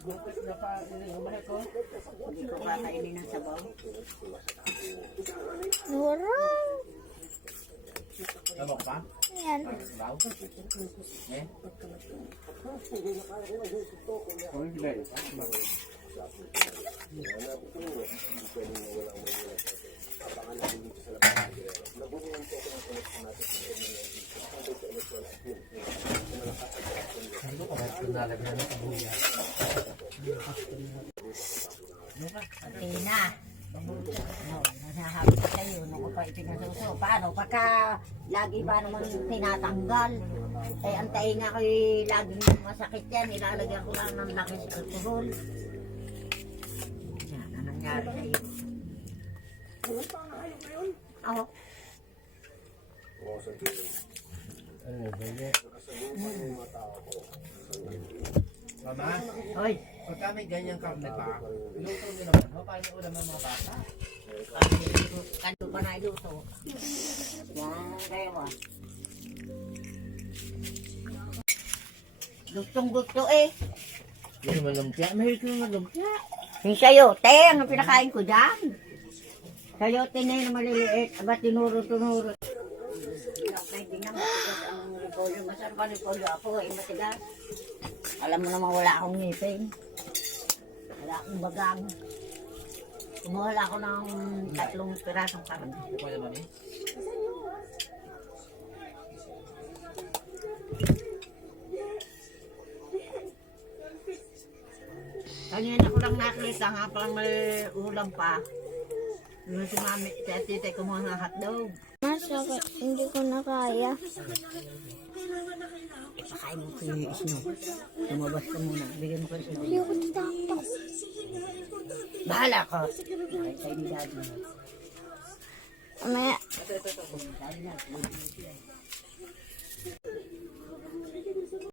Gupit na pa, umahay ko. Hindi ko kakainin ng sabaw. Wow! Lamok pa? Yan. Baw? Eh? Oh, hindi. Pati na. Nasasabi ko sa'yo, nung ko pa ipinasuso. Paano? Pagka lagi ba naman tinatanggal? Eh, antayin nga ko'y laging masakit yan. Ilalagyan ko lang ng lakis alcohol. Yan, ang nangyari sa'yo. Ako. Mama, Hoy, pagka may ganyang karne pa, iluto nyo naman mo, paano ulam ng mga bata? kanto pa na iluto. Yan, kayo ah. Gustong-gusto eh. Hindi naman lumpia, may ito naman lumpia. Yung sayote, ang pinakain ko dyan. Sayote na yun maliliit. Aba, tinuro-tunuro. Hindi na matigas ang repolyo. Masarap ang repolyo ako eh, matigas. Alam mo naman wala akong ngipin. Wala akong bagang. Kumuha ako ng 3 pirasong karne. Pwede mami? Kanina ko lang nakita nga palang may ulam pa. Yung si mami, si atite kumuha ng hotdog. Masakit. Hindi ko na kaya. Ipakain mo ko yung snow. Lumabas ka muna. Bigyan mo ko yung Hindi ko tatak. bahala ka. Ay, sa'yo ni daddy. Mamaya. Daddy na.